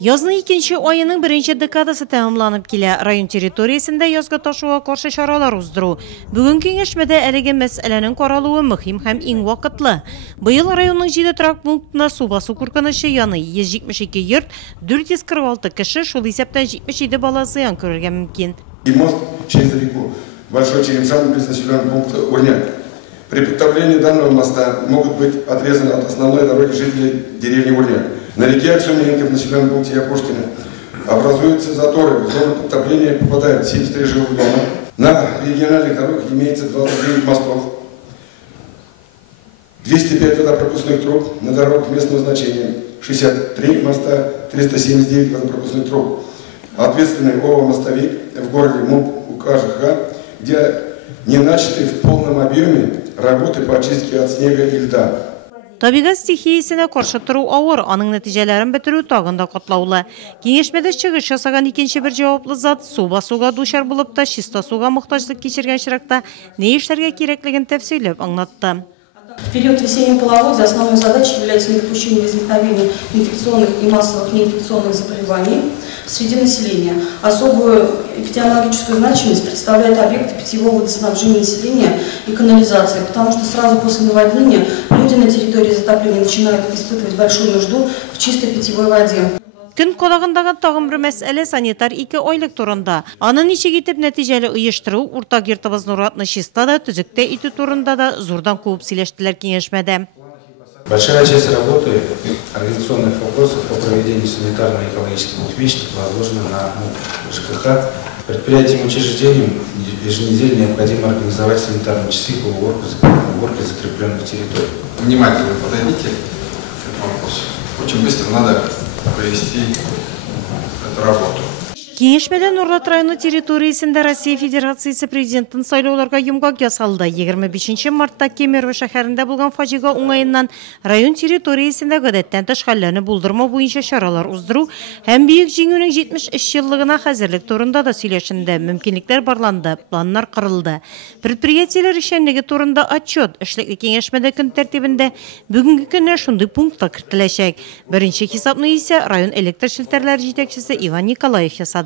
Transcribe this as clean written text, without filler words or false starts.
Yazның ikinci ayının birinci dekadası tamamlanıp kile rayон территориясында язга ташуга каршы чаралар уздыру. Бүгін кеңешмәдә әлеге мәсьәләнең каралуы мөһим һәм иң вакытлы. Быел районның 7 торак пунктында су басу куркынышы яны 172 йорт, 446 кеше, шул исәптән 77 бала зыян күрергә мөмкин. И мост через реку Большой Черемшан без населенного пункта Урняк. При подтоплении данного моста могут быть отрезаны от основной дороги жителей деревни Урняк. На реке Аксюминка в населенном пункте Якушкина образуются заторы. В зону подтопления попадают 73 жилых дома. На региональных дорогах имеется 29 мостов, 205 водопропускных труб на дорогах местного значения, 63 моста, 379 водопропускных труб. Ответственный ОВО-мостовик в городе МУП УКЖХ, где не начаты в полном объеме работы по очистке от снега и льда. Табигат стихиясына каршы туру авыр, аның нәтиҗәләрен бетерү тагында катлаулы. Киңәшмәдә чыгыш ясаган икенче бер җаваплы зат су басуга дучар булып та чиста суга мохтаҗлык кичергән чиракта ни эшләргә кирәклеген тәфсилләп аңлатты. В период весеннего половодья основной задачей является недопущение возникновения инфекционных и массовых неинфекционных заболеваний среди населения. Особую эпидемиологическую значимость представляют объекты питьевого водоснабжения населения и канализации, потому что сразу после наводнения люди на территории затопления начинают испытывать большую нужду в чистой питьевой воде. Көн колагындагы тагын бер мәсьәлә санитар 2 айлык турында. Аны ничек итеп нәтиҗәле оештыру, уртак йортыбыз Нуратны чиста да, төзектә итү турында да зурдан күп сөйләштеләр киңәшмәдә. Большая часть работы организационных вопросов по проведению санитарно-экологических месячников возложена на ЖКХ. Предприятиям и учреждениям еженедельно необходимо организовать санитарные часы по уборке закрепленных территорий. Внимательно подойдите к этому вопросу. Очень быстро надо провести эту работу. Киңәшмәдә Нурлат районы территориясендә Россия Федерациясе президентын сайлауларга йомгак ясалды. 25 мартта Кемерово шәһәрендә булган фаҗига уңаеннан район территориясендә гадәттән тыш хәлләрне булдырмау буенча чаралар уздыру һәм бөек җиңүнең 73 еллыгына хәзерлек турында да сөйләшенде. Мөмкинлекләр барланды, планнар корылды. Предприятиеләр эшчәнлеге турында отчет эшлекле киңәшмәдә көн тәртибендә бүгенге көнне шундый пунктка кертеләчәк. Беренче хисапны исә район электр шелтәрләре җитәкчесе Иван Николаев ясады.